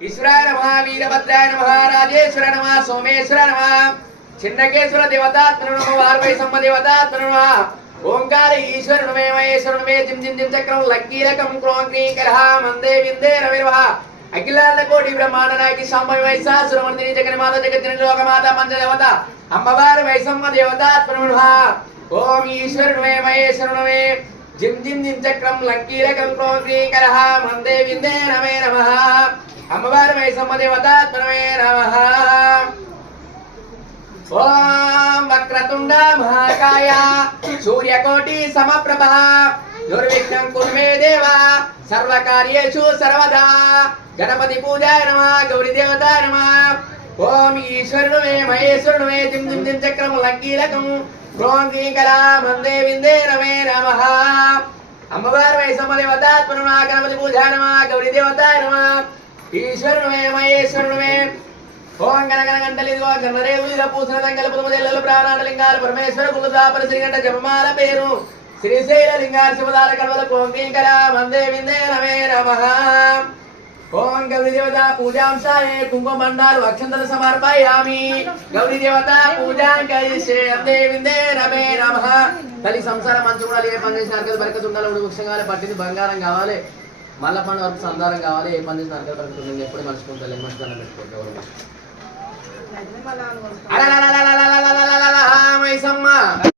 ఈశ్వరాయ నమః వీరభద్రాయ నమః రాజేశ్వర నమః సోమేశ్వర నమః చిన్నకేశ్వర దేవతాత్మను నమః వార్వైసమ్మ దేవతాత్మను నమః ఓంకార ఈశ్వర నమే మహేశ్వర నమే జిం జిం జిం చక్రం లక్కీలకం క్రోంక్రీకరః మందే విందే రవిర్వః అఖిలాండ కోటి బ్రహ్మాండ నాయకి సంభవి వైశాసురమర్దిని జగన్మాత జగజ్జనని లోకమాత పంచదేవత అమ్మవారి వైసమ్మ దేవతాత్మను నమః ఓం ఈశ్వర నమే మహేశ్వర నమే జిం జిం జిం చక్రం లక్కీలకం క్రోంక్రీకరః మందే విందే రమే నమః అమ్మవారి వైసమ్మ దేవతాత్మనే నమః ఓం వక్రతుండ మహాకాయ సూర్యకోటి సమప్రభ దుర్విఘ్నం కురు మే దేవ సర్వకార్యేషు సర్వదా గణపతి పూజాయ నమః గౌరీ దేవతాయ నమః ఓం ఈశ్వరుడే మహేశ్వరుడే జిం జిం జిం చక్రం లక్కీలకం క్రోంక్రీకరా మందే విందే నమే నమః అమ్మవారి వైసమ్మ దేవతాత్మనే నమః గణపతి పూజాయ నమః గౌరీ దేవతాయ నమః ఈశ్వరుడే మహేశ్వరుడే ఓం గణగణ గంటలిదిగో గణరేవులిగా పూసిన దంగల పుదుమదెల్లలు ప్రాణాటలింగాలు పరమేశ్వర కులదాపర శ్రీగంట జపమాల పేరు శ్రీశైల లింగాల శివదాల కడవల కోంకీకర మందే విందే నమే నమః ఓం గౌరీ దేవత పూజాంశాయే కుంకుమండాలు అక్షంతలు సమర్పయామి గౌరీ దేవత పూజాం కరిష్యే మందే విందే నమే నమః తల్లి సంసారం మంచి కూడా ఏ పని చేసిన అర్కలు బరకతు ఉండాలి వృక్షంగాలే పట్టింది బంగారం కావాలి మల్ల పండు వరకు సంధారం కావాలి ఏ పని చేసిన అర్కలు బరకతుంది ఎప్పుడు మర్చిపోతారు మంచిగా పెట్టుకుంటారు మైసమ్మ